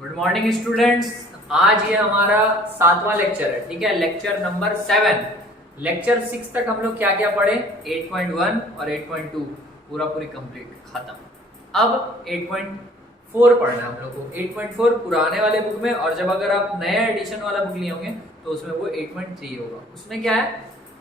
Good morning students. आज ये हमारा 7वां लेक्चर है, ठीक है। Lecture number 7। लेक्चर 6 तक हम लोग क्या क्या पढ़े, 8.1 और 8.2 पूरी कंप्लीट खत्म। अब 8.4 पढ़ना है हम लोग को। 8.4 पुराने वाले बुक में, और जब अगर आप नया एडिशन वाला बुक लिए होंगे तो उसमें वो 8.3 होगा। उसमें क्या है,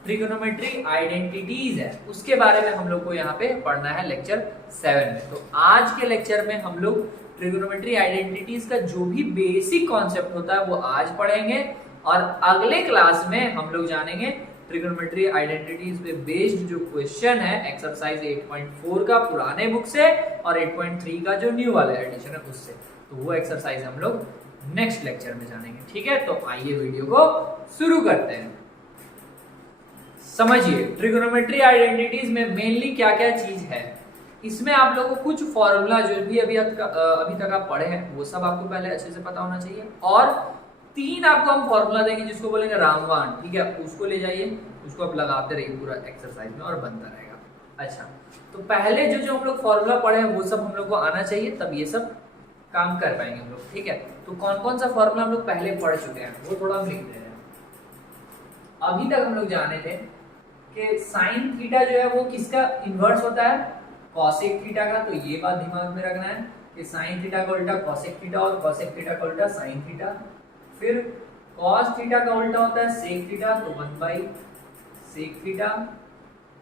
ट्रिगोनोमेट्री आइडेंटिटीज है, उसके बारे में हम लोग को यहाँ पे पढ़ना है लेक्चर 7 में। तो आज के लेक्चर में हम लोग ट्रिगोनोमेट्री आइडेंटिटीज का जो भी बेसिक कॉन्सेप्ट होता है वो आज पढ़ेंगे, और अगले क्लास में हम लोग जानेंगे ट्रिगोनोमेट्री आइडेंटिटीज पे बेस्ड जो क्वेश्चन है एक्सरसाइज 8.4 का पुराने बुक से, और 8.3 का जो न्यू वाला एडिशन है उससे। तो वो एक्सरसाइज हम लोग नेक्स्ट लेक्चर में जानेंगे, ठीक है। तो आइए वीडियो को शुरू करते हैं। समझिए ट्रिगोनोमेट्री आइडेंटिटीज में मेनली क्या क्या चीज है। इसमें आप लोगों को कुछ फॉर्मूला जो भी अभी तक आप पढ़े हैं वो सब आपको पहले अच्छे से पता होना चाहिए, और 3 आपको हम फॉर्मूला देंगे जिसको बोलेंगे रामबाण, ठीक है। उसको ले जाइए, उसको आप लगाते रहिए पूरा एक्सरसाइज में और बनता रहेगा। अच्छा, तो पहले जो हम लोग फॉर्मूला पढ़े हैं वो सब हम लोग को आना चाहिए, तब ये सब काम कर पाएंगे हम लोग, ठीक है। तो कौन कौन सा फॉर्मूला हम लोग पहले पढ़ चुके हैं वो थोड़ा हम लिख दे रहे हैं। अभी तक हम लोग जाने थे कि साइन थीटा जो है वो किसका इनवर्स होता है, कॉसेक थीटा का। तो ये बात दिमाग में रखना है कि साइन थीटा का उल्टा कॉसेक थीटा और कॉसेक थीटा का उल्टा साइन थीटा। फिर कॉस थीटा का उल्टा होता है सेक थीटा, तो 1/सेक थीटा,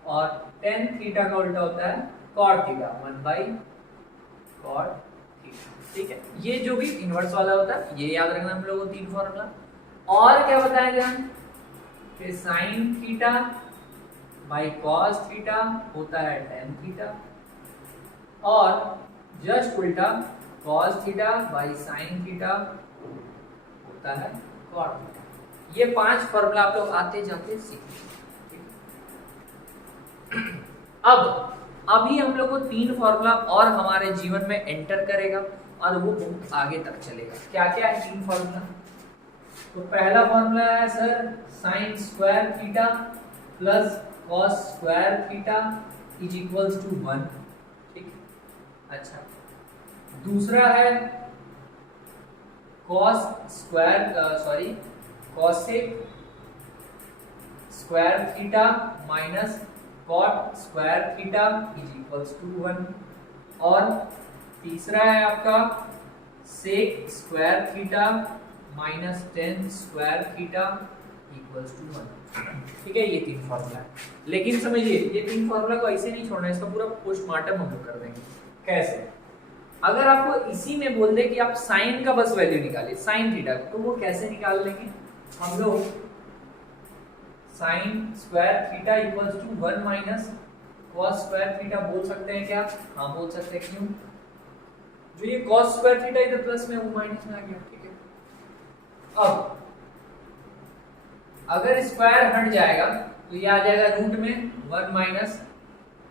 और टेन थीटा का उल्टा होता है कॉट थीटा, 1/कॉट थीटा, ठीक है। ये जो भी इनवर्स वाला होता है ये याद रखना हम लोगों को 3 फॉर्मूला। और क्या बताएंगे हम कि sine theta by cos theta होता है टेन थीटा, और जस्ट उल्टा cos theta by sine theta होता है कॉट थीटा। ये 5 फॉर्मूला आप लोग आते जाते सीखेंगे। अब अभी हम लोग को 3 फॉर्मूला और हमारे जीवन में एंटर करेगा, और वो बहुत आगे तक चलेगा। क्या क्या है 3 फॉर्मूला। तो पहला फॉर्मूला है sir sine square theta plus cos square theta is equals to 1, ठीक है। अच्छा, दूसरा है cosec square theta minus cot square theta is equals to 1, और तीसरा है आपका sec square theta minus tan square theta equals to 1, ठीक है। ये 3 फॉर्मूला है, लेकिन समझिए ये 3 फॉर्मूला को ऐसे नहीं छोड़ना है, इसका पूरा पोस्टमार्टम हम लोग कर देंगे। कैसे, अगर आपको इसी में बोल दे कि आप साइन का बस वैल्यू निकालिए, साइन थीटा, तो वो कैसे निकाल लेंगे हम लोग। Sine square theta equals to 1 minus cos square theta बोल सकते हैं क्या? हाँ बोल सकते हैं। क्यों? जो ये कॉस स्क्वायर थीटा इधर प्लस में वो माइनस में आ गया, ठीक है। अब अगर स्क्वायर हट जाएगा तो ये आ जाएगा रूट में 1 माइनस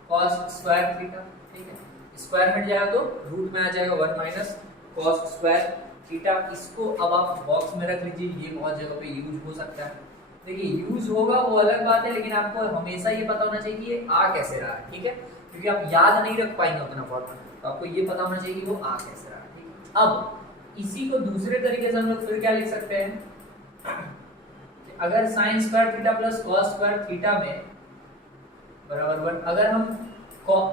कॉस स्क्वायर थीटा, ठीक है। स्क्वायर हट जाएगा तो रूट में आ जाएगा 1 माइनस कॉस स्क्वायर थीटा। इसको अब आप बॉक्स में रख लीजिए, ये बहुत जगह पे यूज हो सकता है। देखिए यूज होगा वो अलग बात है, लेकिन आपको हमेशा ये पता होना चाहिए कि ये आ कैसे रहा है, ठीक है। क्योंकि आप याद नहीं रख पाएंगे उतना फॉर्मूला, तो आपको ये पता होना चाहिए कि वो आ कैसे रहा है, ठीक है। अब इसी को दूसरे तरीके से हम लोग फिर क्या लिख सकते हैं, अगर sign square theta plus cos square theta में बराबर 1, अगर हम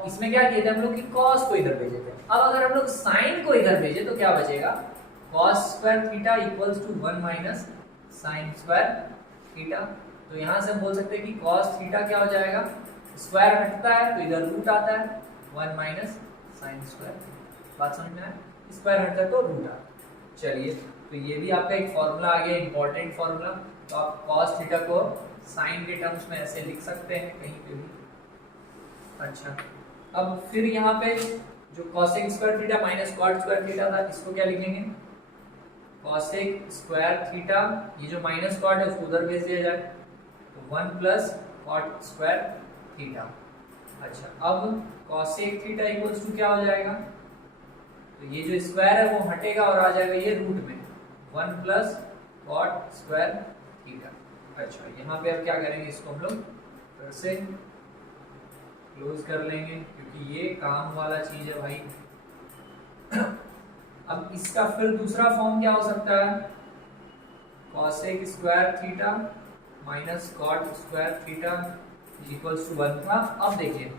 इसमें क्या किए थे हम लोग कि कॉस को इधर भेजे थे, अब अगर हम लोग साइन को इधर भेजे तो क्या बचेगा, cos square theta equals to 1 minus sine square theta. तो यहां से हम बोल सकते हैं कि कॉस थीटा क्या हो जाएगा, स्क्वायर हटता है तो इधर रूट आता है 1 माइनस साइन स्क्वायर। बात समझ में आया, स्क्वायर हटता है तो रूट आता है। चलिए, तो ये भी आपका एक फॉर्मूला आ गया, इंपॉर्टेंट फॉर्मूला। तो आप कॉस थीटा को साइन के टर्म्स में ऐसे लिख सकते हैं कहीं पे भी। अच्छा, अब फिर यहाँ पे जो cosec square theta minus cot square theta था, इसको क्या लिखेंगे, कॉसेक स्क्वायर थीटा, ये जो माइनस कॉट है उसको उधर भेज दिया जाए, तो 1 प्लस कॉट स्क्वायर थीटा। अच्छा, अब कॉसेक थीटा इक्वल्स टू क्या हो जाएगा, तो ये जो स्क्वायर है वो हटेगा और आ जाएगा ये रूट में 1 प्लस कॉट स्क्वायर थीटा। अच्छा, यहाँ पे अब क्या करेंगे, इसको हम लोग फिर से क्लोज कर लेंगे क्योंकि ये काम वाला चीज है भाई। अब इसका फिर दूसरा फॉर्म क्या हो सकता है, cosec square theta minus cot square theta equals to 1 था। अब देखिए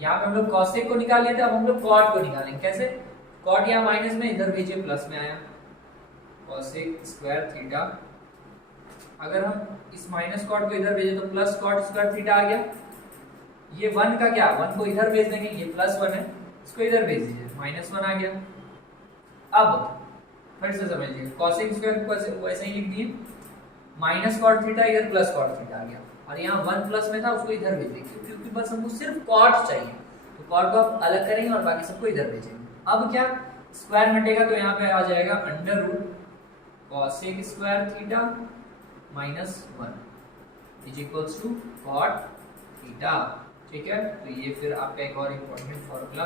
यहाँ पे हम लोग cosec को निकाल लिए थे, अब हम लोग cot को निकालेंगे। कैसे, cot यहाँ माइनस में, इधर भेजिए प्लस में आया, cosec स्क्वायर थीटा। अगर हम इस माइनस कॉट को इधर भेजें तो प्लस कॉट स्क्वायर थीटा आ गया। ये 1 का क्या, 1 को इधर भेज देंगे, ये +1 है, इसको इधर भेज दीजिए, -1 आ गया। अब फिर से समझिए, cosec स्क्वायर को वैसे ही लिख दिए, माइनस कॉट थीटा इधर प्लस कॉट थीटा आ गया, और यहाँ 1 प्लस में था उसको इधर भेज देंगे, क्योंकि बस हमको सिर्फ कॉट चाहिए, तो कॉट को आप अलग करेंगे और बाकी सबको इधर भेजेंगे। अब क्या, स्क्वायर हटेगा तो यहाँ पे आ जाएगा under root cosec square theta -1 is equals to cot theta. ठीक है, तो ये फिर आपका एक और इम्पोर्टेंट फॉर्मूला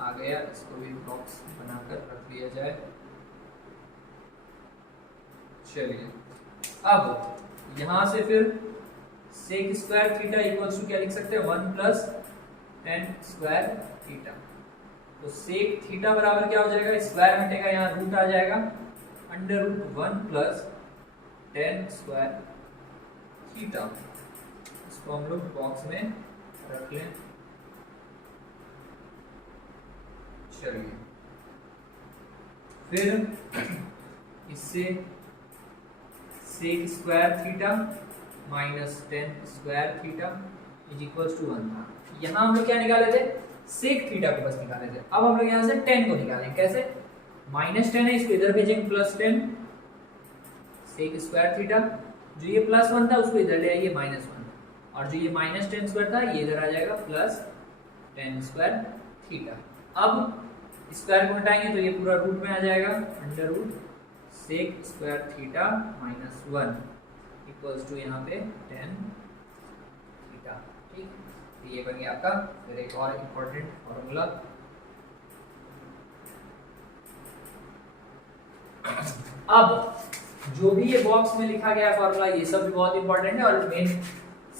आ गया, इसको भी बॉक्स बनाकर रख लिया जाए। चलिए, अब यहाँ से फिर sec square theta equals to क्या लिख सकते हैं, 1 प्लस tan स्क्वायर थीटा। तो sec थीटा बराबर क्या हो जाएगा, स्क्वायर हटेगा, यहाँ रूट आ जाएगा, under root 1 plus tan square theta. इसको हम लोग बॉक्स में रख लें। चलिए, फिर इससे sec square theta minus tan square theta is equals to 1 था। यहाँ हम लोग क्या निकाले थे, sec थीटा को बस निकाले थे। अब हम लोग यहाँ से tan को निकालेंगे। कैसे, -tan है, इसको इधर भेजेंगे, +tan sec स्क्वायर थीटा, जो ये +1 था उसको इधर ले आइए -1, और जो ये -tan स्क्वायर था ये इधर आ जाएगा +tan स्क्वायर थीटा। अब स्क्वायर को हटाएंगे तो ये पूरा रूट में आ जाएगा, under root sec square theta -1 equals to यहाँ पे tan थीटा। ठीक, तो ये बन गया आपका फिर एक और इम्पोर्टेंट फॉर्मूला। अब जो भी ये बॉक्स में लिखा गया फॉर्मूला, ये सब भी बहुत इंपॉर्टेंट है, और मेन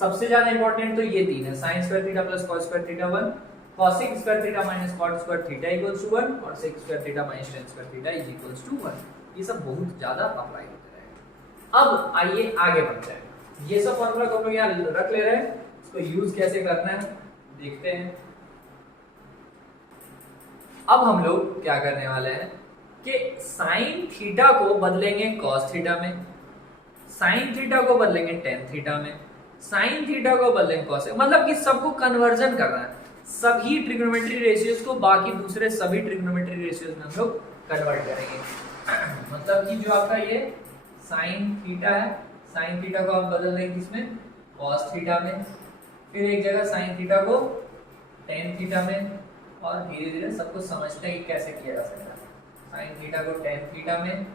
सबसे ज्यादा इंपॉर्टेंट तो ये तीन है, sin square theta plus cos square theta 1, cosec square theta minus cot square theta equals to 1, और sec square theta minus tan square theta is equals to 1। ये सब बहुत ज्यादा अप्लाई होते रहेगा। अब आइए आगे बढ़ते हैं। ये सब फॉर्मूला को हम लोग यहाँ रख ले रहे हैं, इसको यूज कैसे करना है देखते हैं। अब हम लोग क्या करने वाले हैं कि sin थीटा को बदलेंगे cos थीटा में, sin थीटा को बदलेंगे tan थीटा में, sin थीटा को बदलेंगे cos, मतलब कि सबको कन्वर्जन करना है, सभी ट्रिग्नोमेट्री रेशियोज को बाकी दूसरे सभी ट्रिग्नोमेट्री रेशियोज में हम लोग कन्वर्ट करेंगे। मतलब कि जो आपका ये sin थीटा है, sin थीटा को हम बदल देंगे किसमें, cos थीटा में, फिर एक जगह sin थीटा को tan थीटा में, और धीरे धीरे सबको समझते हैं कि कैसे किया जा सकता है। sin थीटा को tan थीटा में,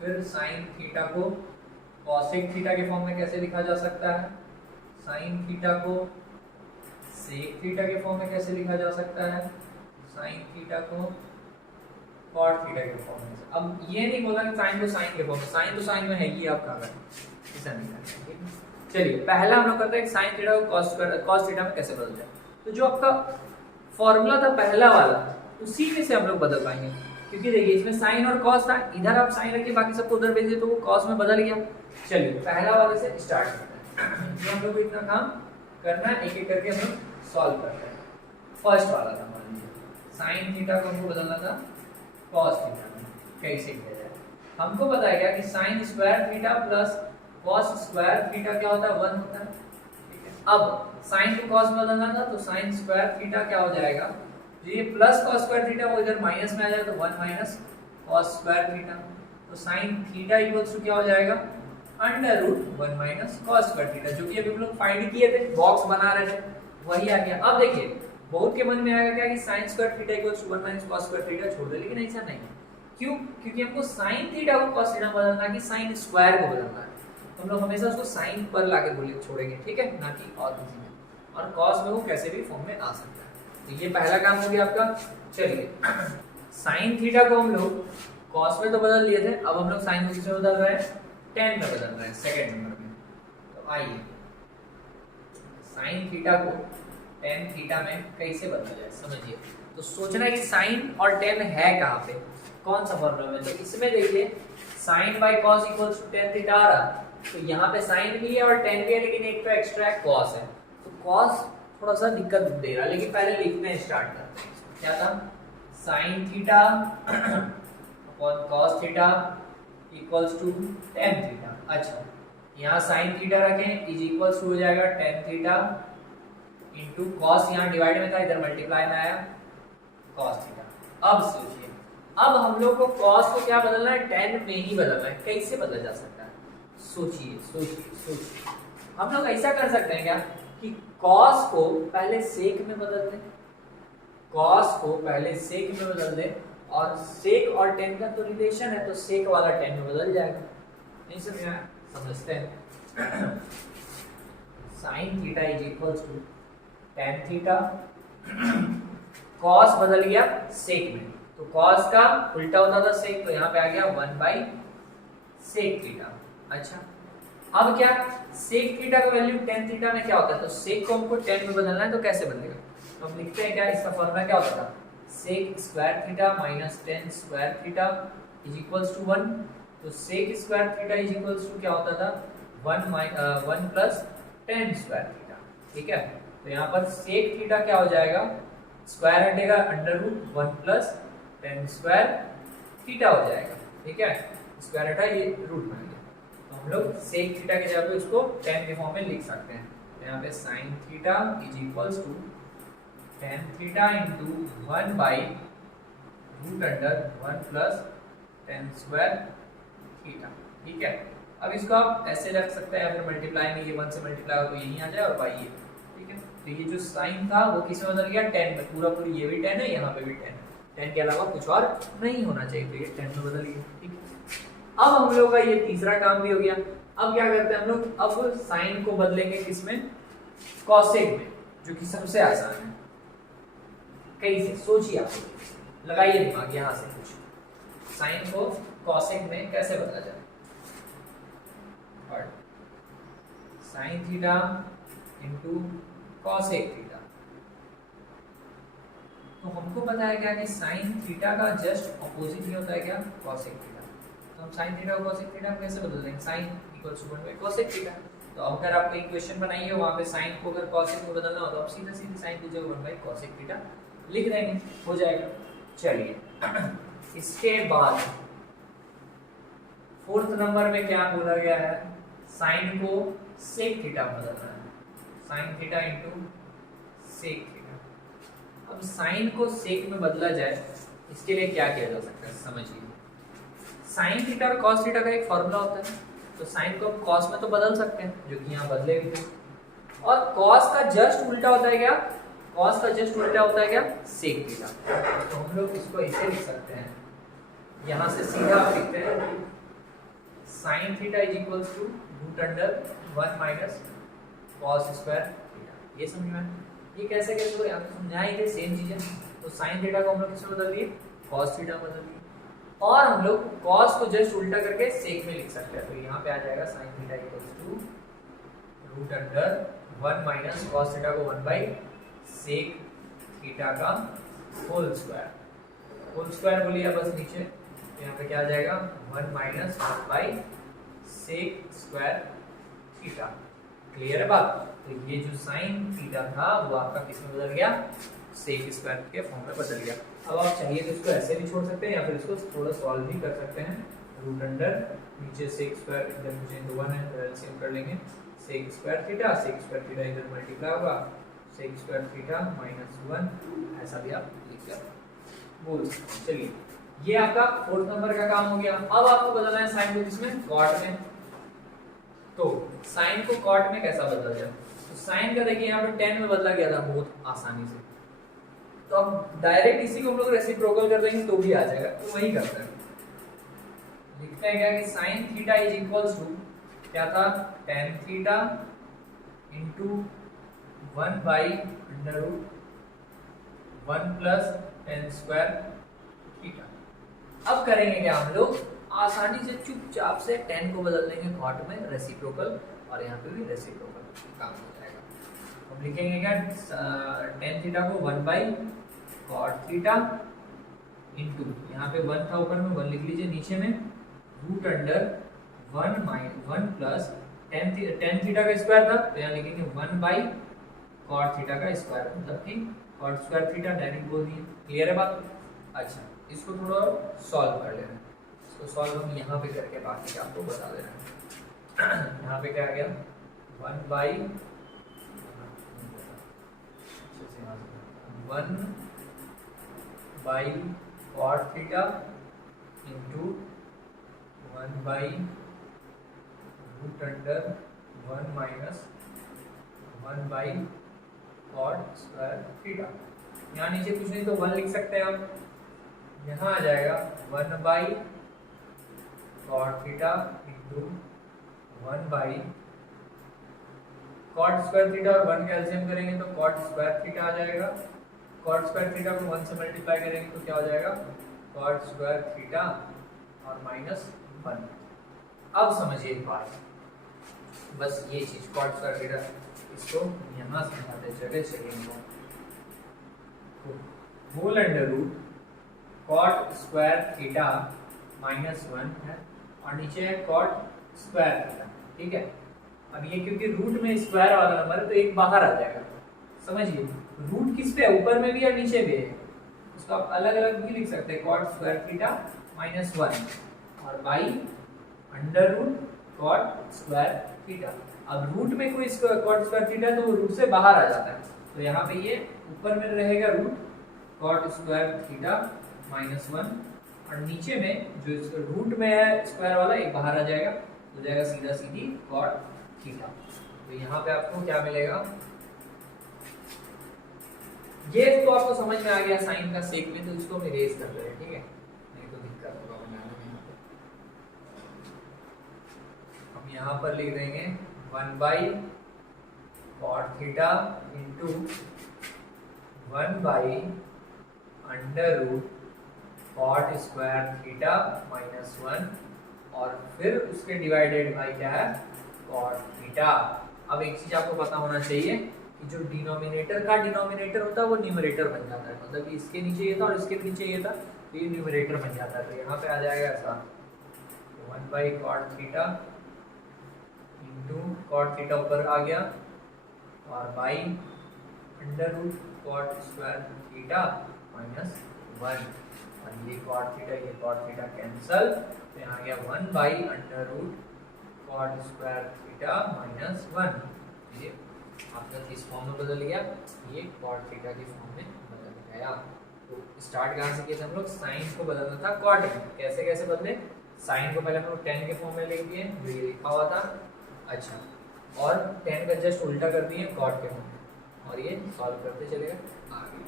फिर sin थीटा को cosec थीटा के फॉर्म में कैसे लिखा जा सकता है, sin थीटा को sec थीटा के फॉर्म में कैसे लिखा जा सकता है, sin थीटा को cot थीटा के फॉर्म में। अब ये नहीं बोला कि sin को sin के फॉर्म में, sin तो sin में है ही, आप कहाँ करें, ऐसा नहीं करना, ठीक है। चलिए, पहला हम लोग करते हैं sin थीटा को cos थीटा में कैसे बदलते हैं। तो जो आपका फॉर्मूला था पहला वाला, उसी में से हम लोग बदल पाएंगे, क्योंकि देखिए इसमें साइन और कॉस था, इधर आप साइन रखिए, बाकी सबको उधर भेज दिए तो वो कॉस में बदल गया। चलिए, पहला वाले से स्टार्ट करते हैं। ये हम लोग को इतना काम करना है, एक एक करके हम लोग सॉल्व करते हैं। फर्स्ट वाला था, मान लीजिए साइन थीटा को हमको बदलना था कॉस थीटा में, कैसे किया जाए। हमको बताया गया कि sign square theta plus cos square theta क्या होता है, 1 होता है, ठीक है। अब साइन को कॉस में बदलना था, तो साइन स्क्वायर थीटा क्या हो जाएगा, ये प्लस cos स्क्वायर थीटा वो इधर माइनस में आ जाएगा, तो 1 माइनस cos स्क्वायर थीटा, तो sin थीटा इक्वल्स टू क्या हो जाएगा, under root 1 minus cos square theta, जो कि अभी हम लोग फाइंड किए थे, बॉक्स बना रहे थे, वही आ गया। अब देखिए, बहुत के मन में आएगा क्या कि sin square theta equals to 1 minus cos square theta छोड़ दे, लेकिन ऐसा नहीं है। क्यों? क्योंकि हमको sin थीटा को cos थीटा बदलना है कि sin स्क्वायर को बदलना है, तो हम लोग हमेशा उसको sin पर लाके बोले छोड़ेंगे, ठीक है, ना कि और किसी में, और cos में वो कैसे भी फॉर्म में आ सकता है। तो ये पहला काम हो गया आपका। चलिए, sin थीटा को हम लोग cos में तो बदल लिए थे, अब हम लोग sin में किसमें बदल रहे हैं, tan में बदल रहे हैं, सेकंड नंबर में। तो आइए sin थीटा को tan थीटा में कैसे बदला जाए, समझिए। तो सोचना है कि sin और tan है कहाँ पे, कौन सा फॉर्मूला में, तो इसमें देखिए sine by cos equals to tan theta आ रहा, तो यहाँ पे साइन भी है और टेन भी है, लेकिन एक तो एक्स्ट्रा कॉस है, तो कॉस थोड़ा सा दिक्कत दे रहा है, लेकिन पहले लिखते हैं, स्टार्ट करते हैं। क्या था, sine theta upon cos theta equals to tan theta. अच्छा, यहाँ साइन थीटा रखें इज इक्वल्स टू हो जाएगा टेन थीटा इंटू कॉस, यहाँ डिवाइड में था इधर मल्टीप्लाई में आया कॉस थीटा। अब सोचिए, अब हम लोग को कॉस को क्या बदलना है, टेन में ही बदलना है। कैसे बदला जा सकता है, सोचिए सोचिए सोचिए। हम लोग ऐसा कर सकते हैं क्या कि कॉस को पहले सेक में बदल दें, कॉस को पहले सेक में बदल दें, और सेक और टेन का तो रिलेशन है, तो सेक वाला टेन में बदल जाएगा। नहीं समझ में, समझते हैं। Sine theta is equals to tan theta, cos बदल गया सेक में, तो कॉस का उल्टा होता था सेक, तो यहाँ पे आ गया वन बाई सेक थीटा। अच्छा, अब क्या, सेक थीटा का वैल्यू टेन थीटा में क्या होता है, तो सेक को हमको टेन में बदलना है, तो कैसे बदलेगा, तो हम लिखते हैं क्या, इसका फॉर्मूला क्या होता था, sec square theta minus tan square theta is equals to one. तो sec square theta is equals to क्या होता था, one plus tan square theta. ठीक है, तो यहाँ पर सेक थीटा क्या हो जाएगा, स्क्वायर हटेगा, under root one plus tan square theta हो जाएगा। ठीक है, स्क्वायर हटा, ये रूट में गया, तो हम लोग सेक थीटा के जगह पे उसको टेन के फॉर्म में लिख सकते हैं। तो यहाँ पे sine theta is equals to tan theta into one by root under one plus tan square theta. ठीक है, अब इसको आप ऐसे रख सकते हैं, या फिर मल्टीप्लाई में ये वन से मल्टीप्लाई हो तो यहीं आ जाए और बाई ये। ठीक है, तो ये जो साइन था वो किस में बदल गया, टेन में, पूरा पूरी ये भी टेन है, यहाँ पे भी टेन है, टेन के अलावा कुछ और नहीं होना चाहिए, तो ये टेन में बदल गया। ठीक है, अब हम लोग का ये तीसरा काम भी हो गया। अब क्या करते हैं हम लोग, अब साइन को बदलेंगे किसमें, कॉसेक में, जो कि सबसे आसान है। कैसे, सोचिए, आप लगाइए दिमाग यहाँ से कुछ, साइन को कॉसेक में कैसे बदला जाए। और sine theta into cosec theta, तो हमको पता है क्या कि साइन थीटा का जस्ट ऑपोजिट ही होता है क्या, कॉसेक थीटा। तो हम साइन थीटा को कॉसेक थीटा में कैसे बदल देंगे, sine equals to 1 by cosec theta. तो अगर आप एक क्वेश्चन बनाइए, वहां पे साइन को अगर कॉसेक में बदलना हो तो आप सीधा सीधे साइन की जगह 1 बाई कॉसेक थीटा लिख देंगे, हो जाएगा। चलिए, इसके बाद फोर्थ नंबर में क्या बोला गया है, साइन को सेक थीटा में बदलना है, sine theta into sec theta. अब साइन को सेक में बदला जाए, इसके लिए क्या किया जा सकता है, समझिए। साइन थीटा और कॉस थीटा का एक फॉर्मूला होता है, तो साइन को हम कॉस में तो बदल सकते हैं, जो कि यहाँ बदले भी थे, और कॉस का जस्ट उल्टा होता है क्या, कॉस का जस्ट उल्टा होता है क्या, सेक थीटा। तो हम लोग इसको ऐसे लिख सकते हैं, यहाँ से सीधा आप लिखते हैं sine theta is equals to root under one minus cos square theta. ये समझ में, ये कैसे कैसे हो, यहाँ पे समझाए थे सेम चीजें। तो साइन थीटा को हम लोग किसमें बदल दिए, कॉस थीटा बदल दिए, और हम लोग कॉस को जस्ट उल्टा करके सेक में लिख सकते हैं। तो यहाँ पे आ जाएगा sine theta equals to root under one minus cos theta को वन बाई सेक थीटा का होल स्क्वायर बोलिए बस नीचे। यहाँ पे क्या आ जाएगा, one minus one by sec square theta. Clear है बात। तो ये जो साइन थीटा था वो आपका किसमें बदल गया, सेक स्क्वायर के फॉर्म में बदल गया। अब आप चाहिए तो इसको ऐसे भी छोड़ सकते हैं, या फिर इसको थोड़ा सॉल्व भी कर सकते हैं। रूट अंडर नीचे सेक स्क्वायर, इधर नीचे इंटू वन है तो एलसीएम कर लेंगे, सेक स्क्वायर थीटा इधर मल्टीप्लाई होगा, sec square theta minus one, ऐसा भी आप लिख कर बोल सकते हैं। चलिए, ये आपका फोर्थ नंबर का काम हो गया। अब आपको बदलना है साइन को किसमें, कॉट में। तो साइन को कॉट में कैसा बदला जाए, तो साइन का देखिए यहाँ पे 10 में बदला गया था बहुत आसानी से, तो अब डायरेक्ट इसी को हम लोग रेसिप्रोकल कर देंगे तो भी आ जाएगा। तो वही करते हैं, लिखते हैं क्या कि sine theta is equals to क्या था, tan theta into one by under root one plus tan square theta. अब करेंगे क्या हम लोग, आसानी से चुपचाप से 10 को बदल देंगे कॉट में, रेसिप्रोकल, और यहाँ पे भी रेसिप्रोकल काम हो जाएगा। अब लिखेंगे क्या, tan थीटा को one by cot theta into, यहाँ पे 1 था ऊपर में 1 लिख लीजिए, नीचे में root under 1 plus tan theta का स्क्वायर था तो यहाँ लिखेंगे 1 बाई कॉट थीटा का स्क्वायर, मतलब कि कॉट स्क्वायर थीटा डायरेक्ट बोल दिए। क्लियर है बात? अच्छा, इसको थोड़ा सॉल्व कर लेना है। इसको सॉल्व हम यहाँ पे करके बाकी आपको बता दे रहे हैं। यहाँ पे क्या आ गया 1 by 1 by cot theta into 1 by root under 1 minus 1 by cot square theta. यहाँ नीचे कुछ नहीं तो 1 लिख सकते हैं आप, यहाँ आ जाएगा 1 by cot theta into 1 by cot square theta और 1 का एलसीएम करेंगे तो कॉट स्क्वायर थीटा आ जाएगा। कॉट स्क्वायर थीटा को 1 से मल्टीप्लाई करेंगे तो क्या हो जाएगा कॉट स्क्वायर थीटा और माइनस 1। अब समझिए एक बात, बस ये चीज कॉट स्क्वायर थीटा, इसको यहाँ समझाते चले चलेंगे। Whole under root cot square theta minus 1 है और नीचे है कॉट स्क्वायर थीटा, ठीक है। अब ये क्योंकि रूट में स्क्वायर वाला नंबर है तो एक बाहर आ जाएगा, समझिए। रूट किस पे है, ऊपर में भी और नीचे भी है, उसको आप अलग अलग भी लिख सकते हैं, कॉट स्क्वायर थीटा माइनस 1 और by under root cot square theta. अब रूट में कोई कॉट स्क्वायर थीटा तो वो रूट से बाहर आ जाता है, तो यहाँ पे ये ऊपर में रहेगा root cot square theta minus 1 और नीचे में जो रूट में है स्क्वायर वाला एक बाहर आ जाएगा, हो जाएगा सीधा सीधी कॉट थीटा। तो यहाँ पे आपको क्या मिलेगा, ये तो आपको समझ में आ गया साइन का सेक में, तो इसको हम इरेज कर रहे हैं, ठीक है, नहीं तो दिक्कत होगा बनाने में। हम यहाँ पर लिख देंगे 1 by cot theta into 1 by under root cot square theta minus 1 और फिर उसके डिवाइडेड बाई क्या है कॉट थीटा। अब एक चीज आपको पता होना चाहिए कि जो डिनोमिनेटर का डिनोमिनेटर होता है वो न्यूमरेटर बन जाता है, मतलब कि इसके नीचे ये था और इसके नीचे ये था तो ये न्यूमरेटर बन जाता है। तो यहाँ पे आ जाएगा ऐसा 1 by cot theta into cot theta ऊपर आ गया और by under root cot square theta minus 1 और ये कॉट थीटा कैंसल, तो यहाँ आ गया 1 by under root cot square theta minus 1। ये आपका किस फॉर्म में बदल गया, ये कॉट थीटा की फॉर्म में बदल गया। तो स्टार्ट कहाँ से किया था हम लोग, साइन को बदलना था कॉट में। कैसे कैसे बदले, साइन को पहले हम लोग 10 के फॉर्म में लिख दिए जो ये लिखा हुआ था, अच्छा, और 10 का जस्ट उल्टा कर दिए कॉट के फॉर्म में और ये सॉल्व करते चलेगा आगे,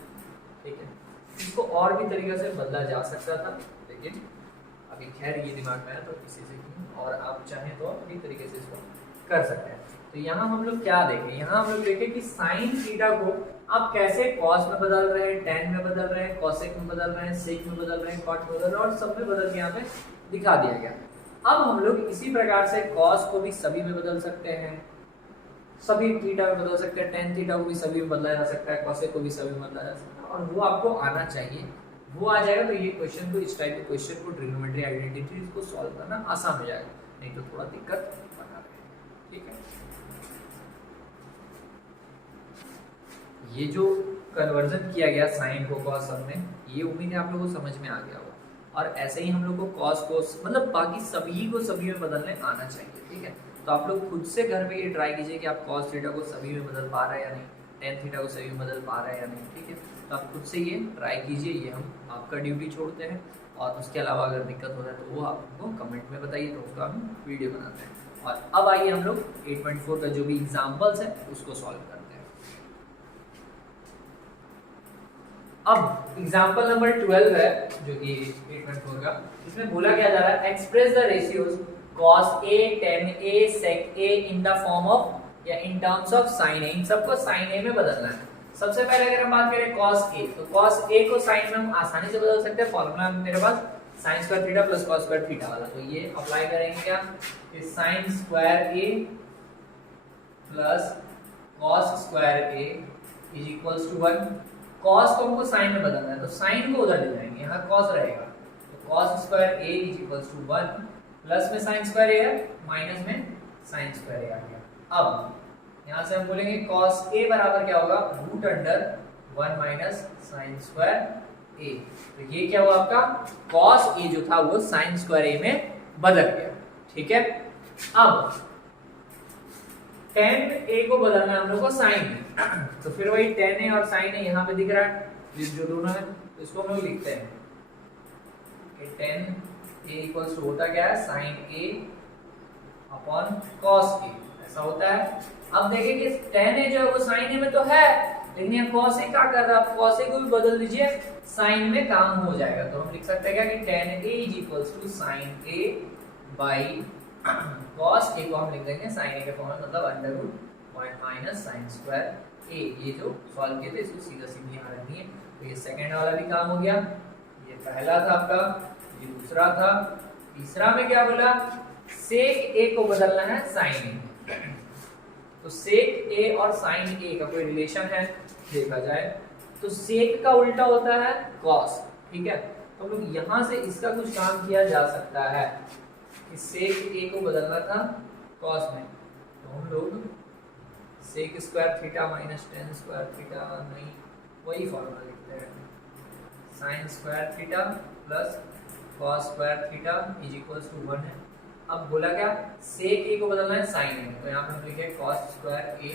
ठीक है। इसको और भी तरीके से बदला जा सकता था लेकिन अभी खैर ये दिमाग में है तो इसी से और आप चाहें तो भी तरीके से इसको कर सकते हैं। तो यहाँ हम लोग क्या देखें, यहाँ हम लोग देखें कि साइन थीटा को आप कैसे कॉस में बदल रहे हैं, टेन में बदल रहे हैं, कॉसेक में बदल रहे हैं, सेक में बदल रहे हैं, कॉट में बदल रहे हैं और सब में बदल के यहाँ पे दिखा दिया गया। अब हम लोग इसी प्रकार से कॉस को भी सभी में बदल सकते हैं, सभी थीटा में बदल सकते हैं, टेन थीटा को भी सभी में बदला जा सकता है, कॉसेक को भी सभी में बदला जा सकता है और वो आपको आना चाहिए, वो आ जाएगा। तो ये क्वेश्चन को, इस टाइप के क्वेश्चन को ट्रिग्नोमेट्री आइडेंटिटीज को सॉल्व करना आसान हो जाएगा, नहीं तो थोड़ा दिक्कत बना रहेगा, ठीक है। ये जो कन्वर्जन किया गया साइन को कॉस सब में, ये उम्मीद है आप लोगों को समझ में आ गया होगा। और ऐसे ही हम लोग को कॉस को मतलब बाकी सभी को सभी में बदलने आना चाहिए, ठीक है। तो आप लोग खुद से घर पे ये ट्राई कीजिए कि आप कॉस थीटा को सभी में बदल पा रहे हैं या नहीं, टेन थीटा को सभी में बदल पा रहे हैं या नहीं, ठीक है। तो आप खुद से ये ट्राई कीजिए, ये हम आपका ड्यूटी छोड़ते हैं। और उसके अलावा अगर दिक्कत हो रहा है तो वो आपको कमेंट में बताइए, तो उसका हम वीडियो बनाते हैं। और अब आइए हम लोग 8.4 का जो भी एग्जाम्पल्स है उसको सॉल्व करते हैं। अब एग्जाम्पल नंबर 12 है जो कि 8.4 का, इसमें बोला क्या जा रहा है, express the ratios cos a, tan a, sec a in the form of या in terms of sin a। इन सबको sin a में बदलना है। सबसे पहले अगर हम बात करें cos a, तो cos a को sin में हम आसानी से बदल सकते हैं। फॉर्मूला मेरे पास sin square theta plus cos square theta वाला, तो ये अप्लाई करेंगे क्या कि sin square a plus cos square a is equals to 1। cos को हमको sin में बदलना है, तो sin को उधर ले जाएंगे, यहाँ cos रहेगा, तो cos square a is equals to 1 plus में sin स्क्वायर a है माइनस में sin स्क्वायर a आ गया। अब यहाँ से हम बोलेंगे cos a बराबर क्या होगा, root under 1 minus sin square a। तो ये क्या हुआ आपका, cos a जो था वो sin स्क्वायर a में बदल गया, ठीक है। अब tan a को बदलना है हम लोग को sin में, तो फिर वही tan a और sin a यहाँ पे दिख रहा है, ये जो दोनों है, तो इसको हम लोग लिखते हैं कि tan a इक्वल्स टू होता क्या है, sin a upon cos a, ऐसा होता है। अब देखें कि tan a जो है वो sin a में तो है, लेकिन यहाँ cos a क्या कर रहा है, cos a को भी बदल दीजिए, sin में काम हो जाएगा, तो हम लिख सकते हैं क्या कि tan a is equals to sin a by cos a को हम लिख देंगे sin a के फॉर्म में, मतलब under root 1 minus sin square a। ये जो सॉल्व किए थे इसको सीधा सीधी यहाँ रखनी है, तो ये सेकंड वाला भी काम हो गया, ये पहला था आपका, ये दूसरा था। तीसरा में क्या बोला, sec a को बदलना है sin a, तो sec a और sin a का कोई रिलेशन है देखा जाए तो sec का उल्टा होता है cos, ठीक है। तो हम लोग यहाँ से इसका कुछ काम किया जा सकता है कि sec a को बदलना था cos में, तो हम लोग sec square theta minus tan square theta, नहीं वही फॉर्मूला लिखते हैं, sin square theta plus cos square theta is equals to 1 है। अब बोला क्या, sec a को बदलना है sin a, तो यहाँ पे हम लिखे cos square a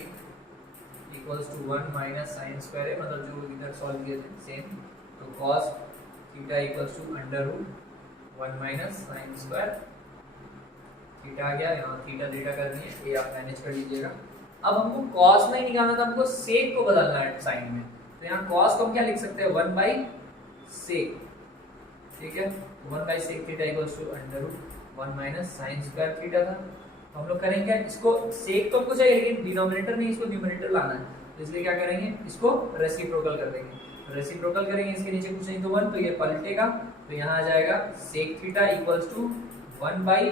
equals to 1 minus sin square a, मतलब जो इधर सॉल्व किए थे सेम, तो cos theta equals to under root 1 minus sin square theta आ गया, यहाँ थीटा थीटा करनी है, ये आप मैनेज कर लीजिएगा। अब हमको cos नहीं निकालना था, हमको sec को बदलना है sin में, तो यहाँ cos को हम क्या लिख सकते हैं, 1 बाई sec, ठीक है, 1 by sec theta equals to under root 1 minus sin square theta था। तो हम लोग करेंगे इसको, sec तो हमको चाहिए लेकिन डिनोमिनेटर नहीं, इसको न्यूमरेटर लाना है, तो इसलिए क्या करेंगे, इसको रेसिप्रोकल कर देंगे, तो रेसिप्रोकल करेंगे, इसके नीचे कुछ नहीं तो 1, तो ये पलटेगा, तो यहाँ आ जाएगा sec theta equals to 1 by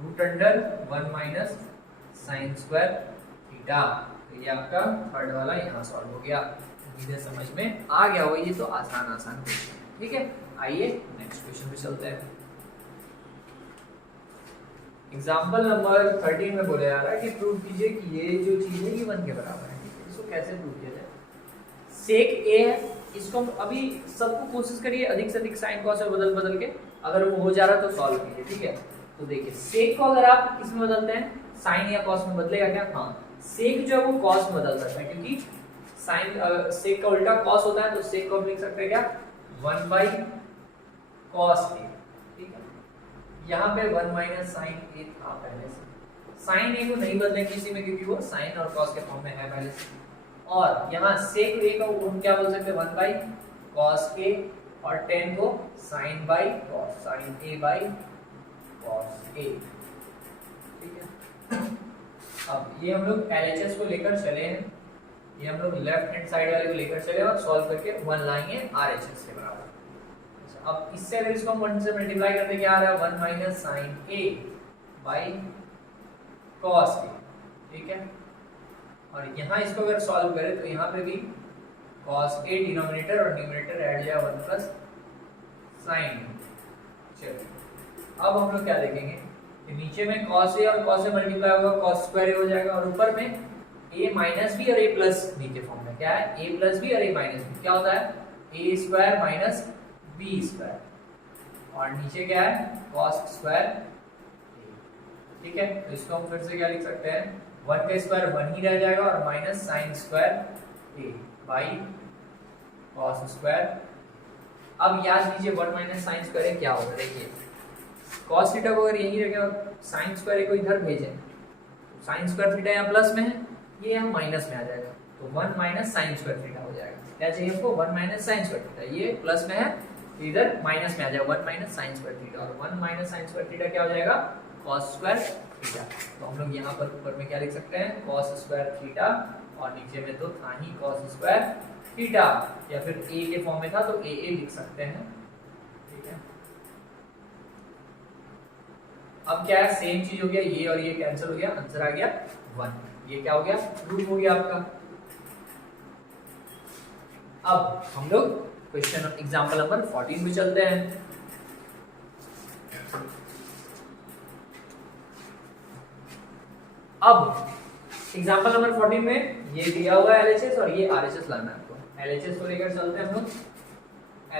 root under 1 minus sin square theta. तो ये आपका थर्ड वाला यहाँ सॉल्व हो गया, उम्मीद है समझ में आ गया होगा, ये तो आसान आसान क्वेश्चन है, ठीक है। आइए नेक्स्ट क्वेश्चन पे चलते हैं। एग्जांपल नंबर 13 में बोला जा रहा है कि प्रूव कीजिए कि ये जो चीज है ये 1 के बराबर है, ठीक है। इसको कैसे प्रूव किया जाए, sec a है, इसको हम अभी सबको कोशिश करिए अधिक से अधिक sin cos में बदल बदल के, अगर वो हो जा रहा है तो सॉल्व कीजिए, ठीक है। तो देखिए sec को अगर आप किसमें बदलते हैं, sin या cos में बदलेगा क्या, हाँ sec जो है वो cos में बदल सकता है, क्योंकि sin sec का उल्टा cos होता है, तो sec को हम लिख सकते हैं क्या, 1 बाई cos a, ठीक है। यहाँ पे 1 माइनस sin a था पहले से, sin a को नहीं बदलेंगे इसी में क्योंकि वो sin और cos के फॉर्म में है पहले से, और यहाँ sec a को हम क्या बोल सकते हैं, 1 बाई cos a, और tan को sin by cos, sin a by cos a, ठीक है। अब ये हम लोग LHS को लेकर चले हैं, ये हम लोग लेफ्ट हैंड साइड वाले को लेकर चले और सॉल्व करके 1 लाएंगे RHS के बराबर। अब इससे अगर इसको हम 1 से मल्टीप्लाई करते क्या आ रहा है, 1 minus sin a by cos a, ठीक है। और यहाँ इसको अगर सॉल्व करें तो यहाँ पे भी cos a डिनोमिनेटर और न्यूमरेटर ऐड जाए 1 प्लस sin। चलिए अब हम लोग क्या देखेंगे कि नीचे में cos a और cos a मल्टीप्लाई होगा, cos स्क्वायर a हो जाएगा, और ऊपर में a माइनस b और a प्लस b के फॉर्म में क्या है, a प्लस b और a माइनस b क्या होता है, a square minus b square, और नीचे क्या है cos स्क्वायर a, ठीक है। तो इसको हम फिर से क्या लिख सकते हैं, 1 का स्क्वायर 1 ही रह जाएगा, और minus sin square a by cos square. अब याद कीजिए 1 माइनस sin स्क्वायर a क्या होगा, देखिए cos थीटा को अगर यहीं रखें और sin स्क्वायर a को इधर भेजें, तो sin स्क्वायर थीटा यहाँ प्लस में है, ये यहाँ माइनस में आ जाएगा, तो 1 माइनस sin स्क्वायर थीटा हो जाएगा। क्या चाहिए हमको, 1 माइनस sin स्क्वायर थीटा, ये प्लस में है इधर माइनस में आ जाएगा, 1 माइनस sin स्क्वायर थीटा, और 1 माइनस sin स्क्वायर थीटा क्या हो जाएगा, cos स्क्वायर थीटा। तो हम लोग यहाँ पर ऊपर में क्या लिख सकते हैं, cos स्क्वायर थीटा, और नीचे में तो था ही cos स्क्वायर थीटा, या फिर a के फॉर्म में था तो a लिख सकते हैं, ठीक है। अब क्या है, सेम चीज हो गया, ये और ये कैंसिल हो गया, आंसर आ गया 1। ये क्या हो गया, प्रूफ हो गया आपका। अब हम लोग क्वेश्चन एग्जांपल नंबर 14 पे चलते हैं। अब एग्जांपल नंबर 14 में ये दिया हुआ है LHS और ये RHS लाना है आपको। LHS को लेकर चलते हैं हम लोग।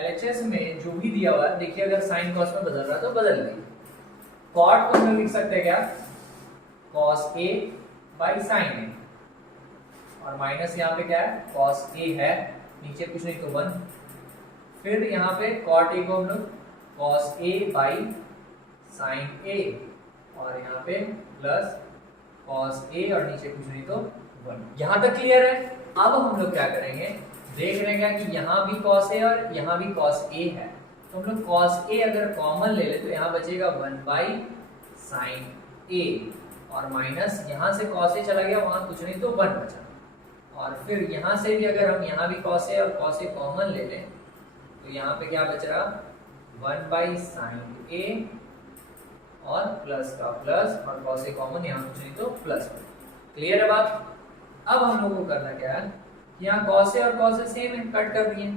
LHS में जो भी दिया हुआ है, देखिए अगर साइन कॉस में बदल रहा है तो बदल लीजिए। कॉट को हम लोग लिख सकते हैं क्या, cos A by sine A, और माइनस यहाँ पे क्या है, cos A है, नीचे कुछ नहीं तो 1। फिर यहाँ पे cot A को हम लोग cos A by sine A, और यहाँ पे प्लस cos A और नीचे कुछ नहीं तो 1। यहाँ तक क्लियर है। अब हम लोग क्या करेंगे, देख रहे हैं कि यहाँ भी cos A और यहाँ भी cos A है, तो हम लोग cos A अगर कॉमन ले ले तो यहाँ बचेगा 1 बाई साइन A, और माइनस यहाँ से cos A चला गया, वहाँ कुछ नहीं तो 1 बचा। और फिर यहाँ से भी अगर हम यहाँ भी cos A और cos A कॉमन ले लें तो यहाँ पे क्या बच रहा, 1 बाई साइन A और प्लस का प्लस, और cos A कॉमन, यहाँ कुछ नहीं तो प्लस। क्लियर है बात। अब हम लोग को करना क्या है, यहाँ cos A और cos A सेम है, कट कर दिए।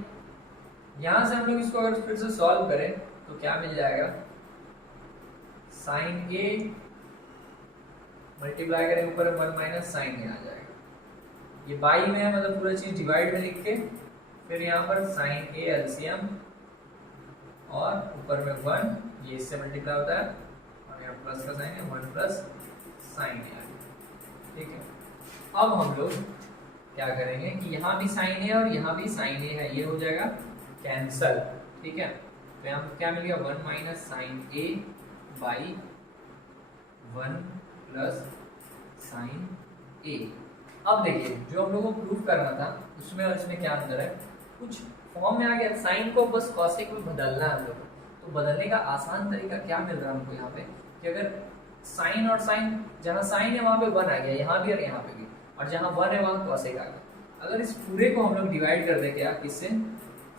यहाँ से हम लोग इसको अगर फिर से सॉल्व करें तो क्या मिल जाएगा, साइन A मल्टीप्लाई करें ऊपर 1 माइनस साइन A आ जाएगा। ये बाई में है, मतलब पूरा चीज डिवाइड में लिख के, फिर यहाँ पर साइन A एलसीएम और ऊपर में 1, ये इससे मल्टीप्लाई होता है, और यहाँ प्लस का साइन है, 1 प्लस साइन A आ गया। ठीक है। अब हम लोग क्या करेंगे कि यहाँ भी साइन A और यहाँ भी साइन A है, ये हो जाएगा कैंसल। ठीक है, तो यहाँ पर क्या मिल गया, 1 minus sine A by 1 plus sine A। अब देखिए जो हम लोग को प्रूफ करना था उसमें और इसमें क्या अंतर है, कुछ फॉर्म में आ गया। साइन को बस कॉसेक में बदलना है हम लोग को, तो बदलने का आसान तरीका क्या मिल रहा है हमको यहाँ पे कि अगर साइन और साइन, जहाँ साइन है वहाँ पे 1 आ गया, यहाँ भी और यहाँ पे भी, और जहाँ 1 है वहाँ कॉसेक आ गया। अगर इस पूरे को हम लोग डिवाइड कर दे, क्या किससे,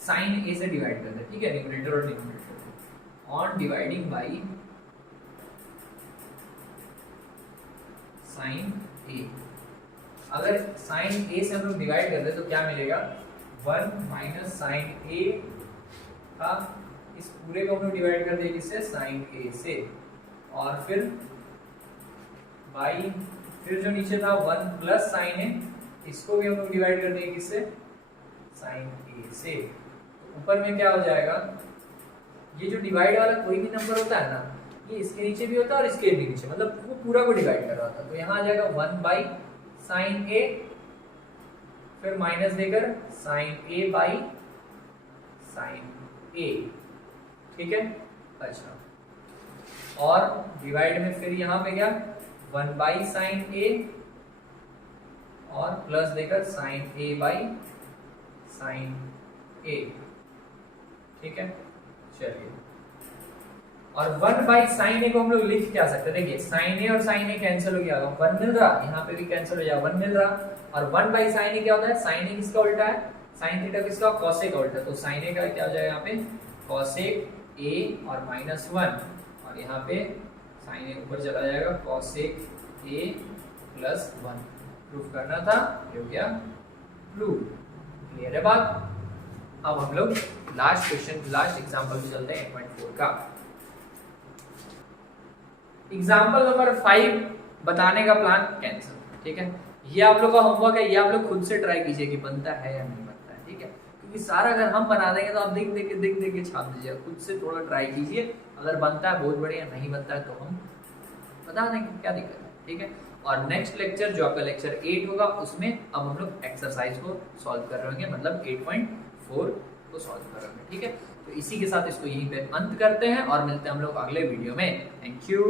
साइन A से डिवाइड कर दे। ठीक है, न्यूमरेटर और denominator on dividing by sine A। अगर साइन A से हम लोग डिवाइड कर दे तो क्या मिलेगा, 1 माइनस साइन A का, इस पूरे को हम लोग डिवाइड कर दें किससे, साइन A से, और फिर बाई, फिर जो नीचे था 1 प्लस साइन A, इसको भी हम लोग डिवाइड कर देंगे किससे, साइन A से। तो ऊपर में क्या हो जाएगा, ये जो डिवाइड वाला कोई भी नंबर होता है ना, ये इसके नीचे भी होता है और इसके भी नीचे, मतलब वो पूरा को डिवाइड कर रहा था, तो यहाँ आ जाएगा 1 बाई साइन A, फिर माइनस देकर sine A by sine A। ठीक है, अच्छा, और डिवाइड में फिर यहाँ पे क्या, 1 बाई साइन A और प्लस देकर sine A by sine A। ठीक है, चलिए, और 1 बाई साइन A को हम लोग लिख क्या सकते हैं, देखिए साइन A और साइन A कैंसिल हो गया, 1 मिल रहा, यहाँ पे भी कैंसिल हो जाएगा, 1 मिल रहा, और 1 बाई साइन A क्या होता है, साइन A किसका उल्टा है, साइन थीटा किसका, कॉसेक का उल्टा, तो साइन A का क्या हो जाएगा यहाँ पे, कॉसेक A और माइनस 1, और यहाँ पे साइन A ऊपर चला जाएगा, कॉसेक A प्लस 1। प्रूफ करना था, ये हो गया प्रूफ। क्लियर है बात। अब हम लोग लास्ट क्वेश्चन, लास्ट एग्जांपल पे चलते हैं 8.4 का। एग्जाम्पल नंबर 5 बताने का प्लान कैंसिल। ठीक है, ये आप लोग का होमवर्क है, ये आप लोग खुद से ट्राई कीजिए कि बनता है या नहीं बनता है। ठीक है, क्योंकि सारा अगर हम बना देंगे तो आप देख देख के छाप दीजिए, खुद से थोड़ा ट्राई कीजिए, अगर बनता है बहुत बढ़िया, नहीं बनता है तो हम बता देंगे, क्या दिक्कत है। ठीक है, और नेक्स्ट लेक्चर जो आपका लेक्चर 8 होगा उसमें अब हम लोग एक्सरसाइज को सॉल्व कर रहे होंगे, मतलब 8.4 को सॉल्व कर रहे होंगे। ठीक है, तो इसी के साथ इसको यहीं पे अंत करते हैं और मिलते हैं हम लोग अगले वीडियो में। Thank you.